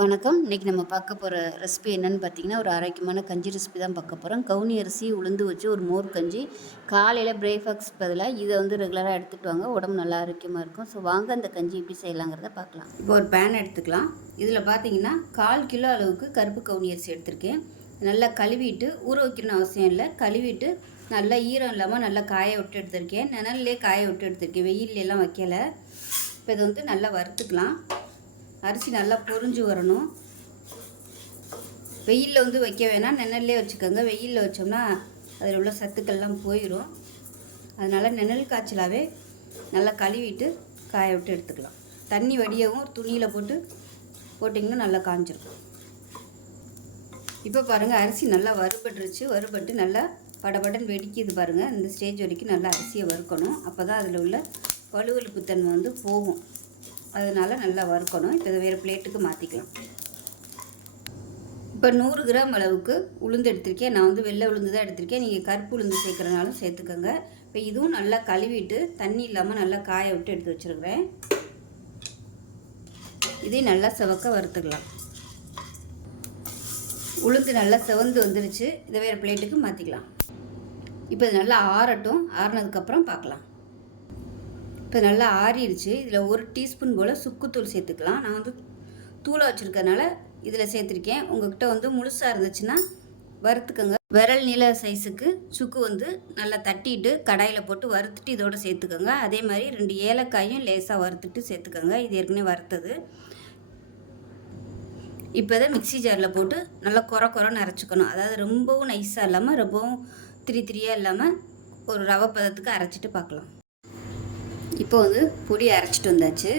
வணக்கம். இன்றைக்கி நம்ம பார்க்க போகிற ரெசிபி என்னென்னு பார்த்தீங்கன்னா ஒரு ஆரோக்கியமான கஞ்சி ரெசிபி தான் பார்க்க போகிறோம் கவுனி அரிசி உளுந்து வச்சு ஒரு மோர் கஞ்சி. காலையில் பிரேக்ஃபாஸ்ட் பதிலாக இதை வந்து ரெகுலராக எடுத்துகிட்டு வாங்க. உடம்பு நல்லா ஆரோக்கியமாக இருக்கும். ஸோ வாங்க அந்த கஞ்சி எப்படி செய்யலாங்கிறத பார்க்கலாம். இப்போ ஒரு பேன் எடுத்துக்கலாம். இதில் பார்த்தீங்கன்னா கால் கிலோ அளவுக்கு கருப்பு கவுனி அரிசி எடுத்திருக்கேன். நல்லா கழுவிட்டு ஊற வைக்கணும்னு அவசியம் இல்லை. கழுவிட்டு நல்லா ஈரம் இல்லாமல் நல்லா காய விட்டு எடுத்திருக்கேன். நிழல்லே காய விட்டு எடுத்திருக்கேன். வெயிலெலாம் வைக்கலை. இப்போ இதை வந்து நல்லா வறுத்துக்கலாம். அரிசி நல்லா பொறிஞ்சு வரணும். வெயிலில் வந்து வைக்க வேணாம். நிழல்லே வச்சுக்கோங்க. வெயிலில் வச்சோம்னா அதில் உள்ள சத்துக்கள்லாம் போயிடும் அதனால் நிழல் காய்ச்சலாகவே நல்லா கழுவிட்டு காய விட்டு எடுத்துக்கலாம். தண்ணி வடியவும் துணியில் போட்டு போட்டிங்கன்னா நல்லா காஞ்சிருக்கும் இப்போ பாருங்கள் அரிசி நல்லா வறுபட்டுருச்சு. வறுபட்டு நல்லா படபடன் வெடிக்கிது பாருங்கள் இந்த ஸ்டேஜ் வரைக்கும் நல்லா அரிசியை வறுக்கணும். அப்போ தான் அதில் உள்ள பழுவலுப்புத்தன்மை வந்து போகும். அதனால் நல்லா வறுக்கணும். இப்போ இதை வேறு பிளேட்டுக்கு மாற்றிக்கலாம் இப்போ நூறு கிராம் அளவுக்கு உளுந்து எடுத்திருக்கேன். நான் வந்து வெள்ளை உளுந்து தான் எடுத்திருக்கேன். நீங்கள் கருப்பு உளுந்து சேர்க்குறனாலும் சேர்த்துக்கோங்க. இப்போ இதுவும் நல்லா கழுவிட்டு தண்ணி இல்லாமல் நல்லா காய விட்டு எடுத்து வச்சுருக்கிறேன். இதையும் நல்லா செவக்க வறுத்துக்கலாம். உளுந்து நல்லா செவந்து வந்துருச்சு. இதை வேறு பிளேட்டுக்கு மாற்றிக்கலாம் இப்போ இது நல்லா ஆறட்டும். ஆறினதுக்கப்புறம் பார்க்கலாம். இப்போ நல்லா ஆறிடுச்சு. இதில் ஒரு டீஸ்பூன் போல் சுக்குத்தூள் சேர்த்துக்கலாம். நான் வந்து தூளை வச்சுருக்கனால இதில் சேர்த்துருக்கேன். உங்கள்கிட்ட வந்து முழுசாக இருந்துச்சுன்னா வறுத்துக்கோங்க. விரல் நீள சைஸுக்கு சுக்கு வந்து நல்லா தட்டிட்டு கடாயில் போட்டு வறுத்துட்டு இதோடு சேர்த்துக்கோங்க. அதே மாதிரி ரெண்டு ஏலக்காயும் லேசாக வறுத்துட்டு சேர்த்துக்கோங்க. இது ஏற்கனவே வறுத்தது. இப்போ தான் மிக்சி ஜாரில் போட்டு நல்லா குறை குறைன்னு அரைச்சிக்கணும். அதாவது ரொம்பவும் நைஸாக இல்லாமல் ரொம்பவும் திரி திரியாக இல்லாமல் ஒரு ரவை பதத்துக்கு அரைச்சிட்டு பார்க்கலாம். இப்போ வந்து பொடி அரைச்சிட்டு வந்தாச்சு.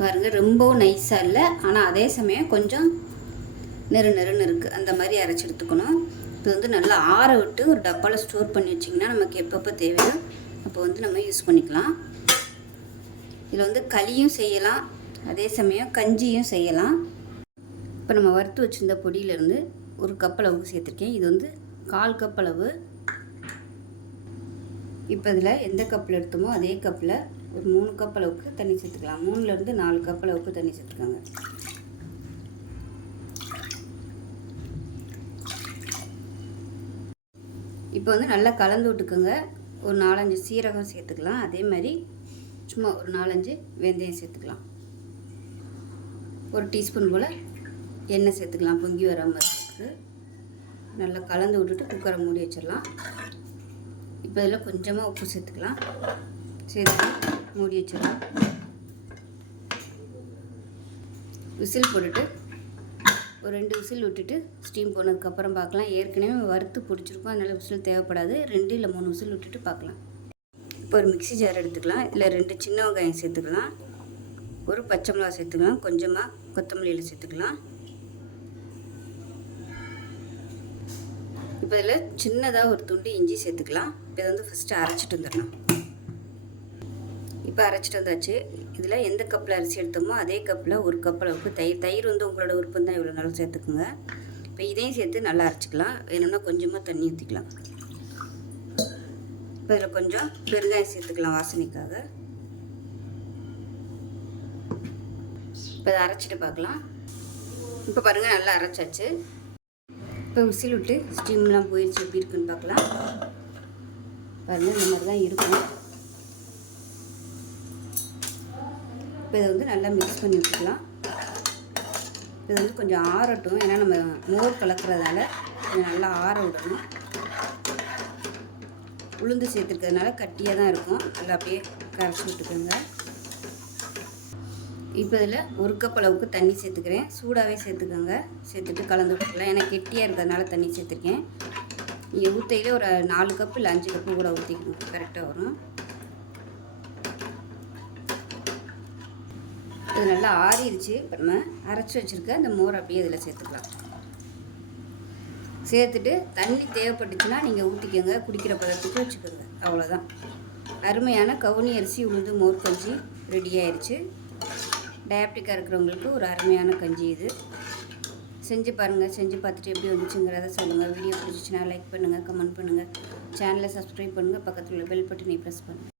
பாருங்கள் ரொம்பவும் நைஸாக இல்லை. ஆனால் அதே சமயம் கொஞ்சம் நெரு நெருன்னு இருக்குது அந்த மாதிரி அரைச்சி எடுத்துக்கணும். இப்போ வந்து நல்லா ஆற விட்டு ஒரு டப்பாவில் ஸ்டோர் பண்ணி வச்சிங்கன்னா நமக்கு எப்பப்போ தேவையோ அப்போ வந்து நம்ம யூஸ் பண்ணிக்கலாம். இதில் வந்து களியும் செய்யலாம். அதே சமயம் கஞ்சியும் செய்யலாம். இப்போ நம்ம வறுத்து வச்சுருந்த பொடியிலேருந்து ஒரு கப் சேர்த்துருக்கேன். இது வந்து கால் கப் அளவு இப்போ இதில் எந்த கப்பில் எடுத்தோமோ அதே கப்பில் ஒரு மூணு கப் அளவுக்கு தண்ணி சேர்த்துக்கலாம். மூணுலேருந்து நாலு கப் அளவுக்கு தண்ணி சேர்த்துக்கோங்க. இப்போ வந்து நல்லா கலந்து விட்டுக்கோங்க. ஒரு நாலஞ்சு சீரகம் சேர்த்துக்கலாம். அதே மாதிரி சும்மா ஒரு நாலஞ்சு வெந்தயம் சேர்த்துக்கலாம். ஒரு டீஸ்பூன் போல் எண்ணெய் சேர்த்துக்கலாம். பொங்கி வராமல் நல்லா கலந்து விட்டுட்டு குக்கரை மூடி வச்சிடலாம். இப்போ இதில் கொஞ்சமாக உப்பு சேர்த்துக்கலாம். சேர்த்து மூடி வச்சிடலாம். விசில் போட்டுட்டு ஒரு ரெண்டு விசில் விட்டுட்டு ஸ்டீம் போனதுக்கப்புறம் பார்க்கலாம். ஏற்கனவே வறுத்து பிடிச்சிருக்கோம் அதனால் விசில் தேவைப்படாது. ரெண்டு இல்லை மூணு விசில் விட்டுட்டு பார்க்கலாம். இப்போ ஒரு மிக்சி ஜார் எடுத்துக்கலாம். இதில் ரெண்டு சின்ன வெங்காயம் சேர்த்துக்கலாம். ஒரு பச்சை மிளகா சேர்த்துக்கலாம். கொஞ்சமாக கொத்தமல்லியில் சேர்த்துக்கலாம். இப்போ இதில் சின்னதாக ஒரு துண்டு இஞ்சி சேர்த்துக்கலாம். இப்போ இதை வந்து ஃபஸ்ட்டு அரைச்சிட்டு வந்துடணும். இப்போ அரைச்சிட்டு வந்தாச்சு. இதில் எந்த கப்பில் அரிசி எடுத்தோமோ அதே கப்பில் ஒரு கப் அளவுக்கு தயிர். தயிர் வந்து உங்களோட விருப்பம் தான் இவ்வளோ நாளும் சேர்த்துக்குங்க. இப்போ இதையும் சேர்த்து நல்லா அரைச்சிக்கலாம். வேணும்னா கொஞ்சமாக தண்ணி ஊற்றிக்கலாம். இப்போ இதில் கொஞ்சம் பெருங்காயம் சேர்த்துக்கலாம் வாசனைக்காக. இப்போ இதை அரைச்சிட்டு பார்க்கலாம். இப்போ பாருங்கள் நல்லா அரைச்சாச்சு. இப்போ விசில் விட்டு ஸ்டீம்லாம் போயிடுச்சு எப்படி இருக்குன்னு பார்க்கலாம். பாருங்கள் இந்த மாதிரி தான் இருக்கும். இப்போ இதை வந்து நல்லா மிக்ஸ் பண்ணி விட்டுக்கலாம். இது வந்து கொஞ்சம் ஆறட்டும். ஏன்னா நம்ம மோர் கலக்கிறதால கொஞ்சம் நல்லா ஆற விடணும். உளுந்து சேர்த்துருக்கிறதுனால கட்டியாக தான் இருக்கும். நல்லா அப்படியே கரைச்சி விட்டுக்கோங்க. இப்போ இதில் ஒரு கப் அளவுக்கு தண்ணி சேர்த்துக்கிறேன். சூடாகவே சேர்த்துக்கோங்க. சேர்த்துட்டு கலந்து விட்டுக்கலாம். ஏன்னா கெட்டியாக இருக்கிறதுனால தண்ணி சேர்த்துருக்கேன். நீங்கள் ஊற்றையிலே ஒரு நாலு கப்பு இல்லை அஞ்சு கப்பு கூட ஊற்றிக்கணும் கரெக்டாக வரும். இது நல்லா ஆறிடுச்சு. இப்போ நம்ம அரைச்சி வச்சுருக்க அந்த மோர் அப்படியே இதில் சேர்த்துக்கலாம். சேர்த்துட்டு தண்ணி தேவைப்பட்டுச்சுன்னா நீங்கள் ஊற்றிக்கோங்க குடிக்கிற பதத்துக்கு வச்சுக்கோங்க. அவ்வளோதான் அருமையான கவுனி அரிசி உளுந்து மோர் கஞ்சி ரெடி ஆயிடுச்சு டயபெட்டிக்காக இருக்கிறவங்களுக்கு ஒரு அருமையான கஞ்சி இது. செஞ்சு பாருங்கள் செஞ்சு பார்த்துட்டு எப்படி வந்துச்சுங்கிறத சொல்லுங்கள் வீடியோ பிடிச்சிச்சின்னா லைக் பண்ணுங்கள் கமெண்ட் பண்ணுங்கள் சேனலை சப்ஸ்கிரைப் பண்ணுங்கள் பக்கத்தில் உள்ள பெல் பட்டனை ப்ரெஸ் பண்ணுங்கள்